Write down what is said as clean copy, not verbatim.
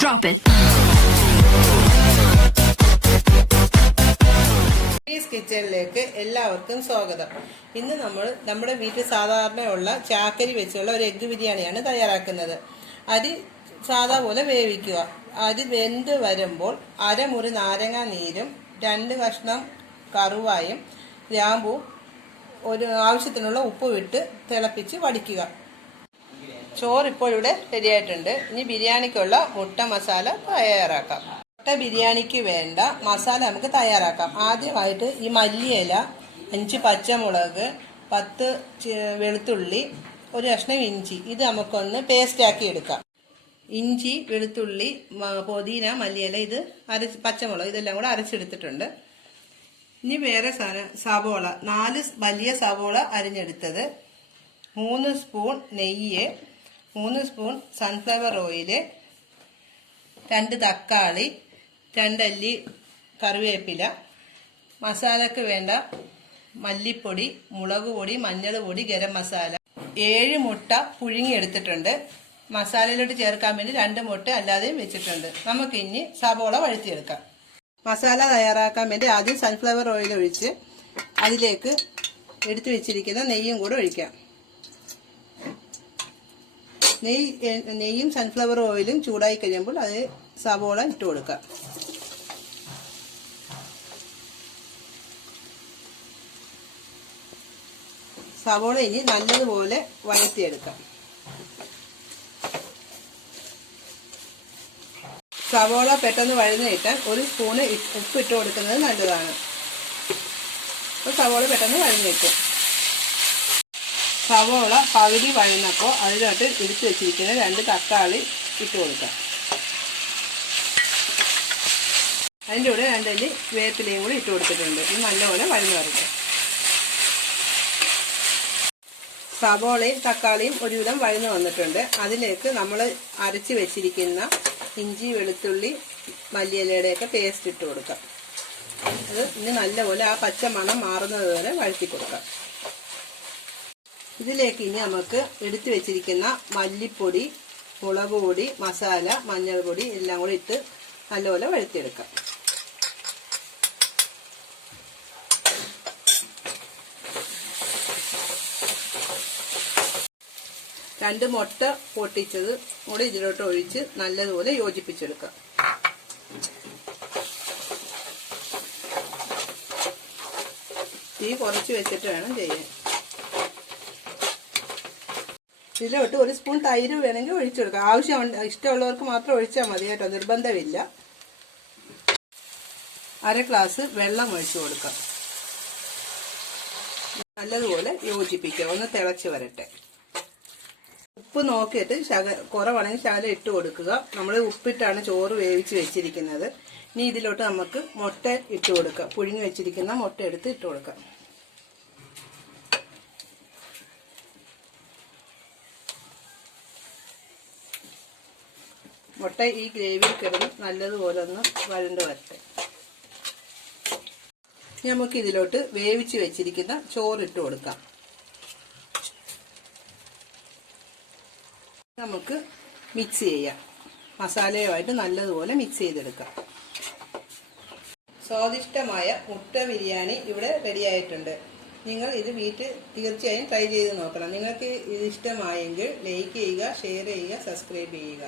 Drop it. കിച്ചണിലേക്ക് എല്ലാവർക്കും സ്വാഗതം. ഇന്ന് നമ്മുടെ വീട്ടിൽ സാധാരണയുള്ള ചാക്കരി വെച്ചുള്ള ഒരു എഗ്ഗ് ബിരിയാണിയാണ് തയ്യാറാക്കുന്നത്. അരി സാധാ പോലെ വേവിക്കുക. അരി വെന്ത് വരുമ്പോൾ അരമുറി നാരങ്ങ നീരും 2 കഷ്ണം കറുവായും ഗ്രാമ്പും ഒരു ആവശ്യത്തിനുള്ള ഉപ്പ് ഇട്ട് തിളപ്പിച്ച് വടിക്കുക. ചോറ് ഇപ്പോൾ ഇവിടെ റെഡിയായിട്ടുണ്ട്. ഇനി ബിരിയാണിക്കുള്ള മുട്ട മസാല തയ്യാറാക്കാം. മുട്ട ബിരിയാണിക്ക് വേണ്ട മസാല നമുക്ക് തയ്യാറാക്കാം. ആദ്യമായിട്ട് ഈ മല്ലിയില, 5 പച്ചമുളക്, 10 വെളുത്തുള്ളി, ഒരു കഷ്ണം ഇഞ്ചി, ഇത് നമുക്കൊന്ന് പേസ്റ്റാക്കി എടുക്കാം. ഇഞ്ചി, വെളുത്തുള്ളി, പുതിന, മല്ലിയില, ഇത് പച്ചമുളക്, ഇതെല്ലാം കൂടെ അരച്ചെടുത്തിട്ടുണ്ട്. ഇനി വേറെ സവോള, 4 വലിയ സവോള അരിഞ്ഞെടുത്തത്, 3 സ്പൂൺ നെയ്യ്, 3 സ്പൂൺ സൺഫ്ലവർ ഓയിൽ, 2 തക്കാളി, 2 അല്ലി കറിവേപ്പില, മസാലക്ക് വേണ്ട മല്ലിപ്പൊടി, മുളക് പൊടി, മഞ്ഞൾ പൊടി, ഗരം മസാല, 7 മുട്ട പുഴുങ്ങിയെടുത്തിട്ടുണ്ട്. മസാലയിലോട്ട് ചേർക്കാൻ വേണ്ടി 2 മുട്ട അല്ലാതെയും വെച്ചിട്ടുണ്ട്. നമുക്കിനി സവോള വഴറ്റിയെടുക്കാം. മസാല തയ്യാറാക്കാൻ വേണ്ടി ആദ്യം സൺഫ്ലവർ ഓയിൽ ഒഴിച്ച് അതിലേക്ക് എടുത്തു വെച്ചിരിക്കുന്ന നെയ്യും കൂടെ ഒഴിക്കാം. നെയ്യും സൺഫ്ലവർ ഓയിലും ചൂടായി കഴിയുമ്പോൾ അത് സവോള ഇട്ട് കൊടുക്കാം. സവോള ഇനി നല്ലതുപോലെ വഴറ്റിയെടുക്കാം. സവോള പെട്ടെന്ന് വഴന്ന് കിട്ടാൻ 1 സ്പൂണ് ഉപ്പ് ഇട്ട് കൊടുക്കുന്നത് നല്ലതാണ്. അപ്പോൾ സവോള പെട്ടെന്ന് വഴന്ന് കിട്ടും. സവോള പകുതി വഴന്നപ്പോൾ അതിലോട്ട് എടുത്ത് വെച്ചിരിക്കുന്ന 2 തക്കാളി ഇട്ട് കൊടുക്കാം. അതിൻ്റെ കൂടെ 2 അല്ലി വേപ്പിലയും കൂടി ഇട്ട് കൊടുത്തിട്ടുണ്ട്. ഇത് നല്ലപോലെ വഴന്ന് വരയ്ക്കാം. സവോളയും തക്കാളിയും ഒരുവിധം വഴന്ന് വന്നിട്ടുണ്ട്. അതിലേക്ക് നമ്മൾ അരച്ച് വെച്ചിരിക്കുന്ന ഇഞ്ചി, വെളുത്തുള്ളി, മല്ലിയിലയുടെയൊക്കെ പേസ്റ്റ് ഇട്ട് കൊടുക്കാം. അത് ഇനി നല്ലപോലെ ആ പച്ച മണം മാറുന്നത് വരെ വഴറ്റി കൊടുക്കാം. ഇതിലേക്ക് ഇനി നമുക്ക് എടുത്തു വെച്ചിരിക്കുന്ന മല്ലിപ്പൊടി, മുളക് പൊടി, മസാല, മഞ്ഞൾപ്പൊടി എല്ലാം കൂടി ഇട്ട് നല്ലപോലെ വഴറ്റിയെടുക്കാം. രണ്ട് മുട്ട പൊട്ടിച്ചത് കൂടെ ഇതിലോട്ട് ഒഴിച്ച് നല്ലതുപോലെ യോജിപ്പിച്ചെടുക്കാം. തീ കുറച്ച് വെച്ചിട്ട് വേണം ചെയ്യാൻ. ഇതിലോട്ട് 1 സ്പൂൺ തൈര് വേണമെങ്കിൽ ഒഴിച്ചെടുക്കാം. ഇഷ്ടമുള്ളവർക്ക് മാത്രം ഒഴിച്ചാൽ മതി കേട്ടോ, നിർബന്ധമില്ല. 1/2 ഗ്ലാസ് വെള്ളം ഒഴിച്ചു കൊടുക്കാം. നല്ലതുപോലെ യോജിപ്പിക്കുക. ഒന്ന് തിളച്ച് വരട്ടെ. ഉപ്പ് നോക്കിയിട്ട് കുറവാണെങ്കിൽ ശകലം ഇട്ട് കൊടുക്കുക. നമ്മൾ ഉപ്പിട്ടാണ് ചോറ് വേവിച്ച് വെച്ചിരിക്കുന്നത്. ഇനി ഇതിലോട്ട് നമുക്ക് മുട്ട ഇട്ട് കൊടുക്കാം. പുഴുങ്ങി വെച്ചിരിക്കുന്ന മുട്ട എടുത്ത് ഇട്ട് കൊടുക്കാം. മുട്ട ഈ ഗ്രേവിയിൽ കിടന്ന് നല്ലതുപോലെ ഒന്ന് വഴണ്ട് വരട്ടെ. നമുക്ക് ഇതിലോട്ട് വേവിച്ച് വെച്ചിരിക്കുന്ന ചോറിട്ട് കൊടുക്കാം. നമുക്ക് മിക്സ് ചെയ്യാം. മസാലയുമായിട്ട് നല്ലതുപോലെ മിക്സ് ചെയ്തെടുക്കാം. സ്വാദിഷ്ടമായ മുട്ട ബിരിയാണി ഇവിടെ റെഡിയായിട്ടുണ്ട്. നിങ്ങൾ ഇത് വീട്ടിൽ തീർച്ചയായും ട്രൈ ചെയ്ത് നോക്കണം. നിങ്ങൾക്ക് ഇത് ഇഷ്ടമായെങ്കിൽ ലൈക്ക് ചെയ്യുക, ഷെയർ ചെയ്യുക, സബ്സ്ക്രൈബ് ചെയ്യുക.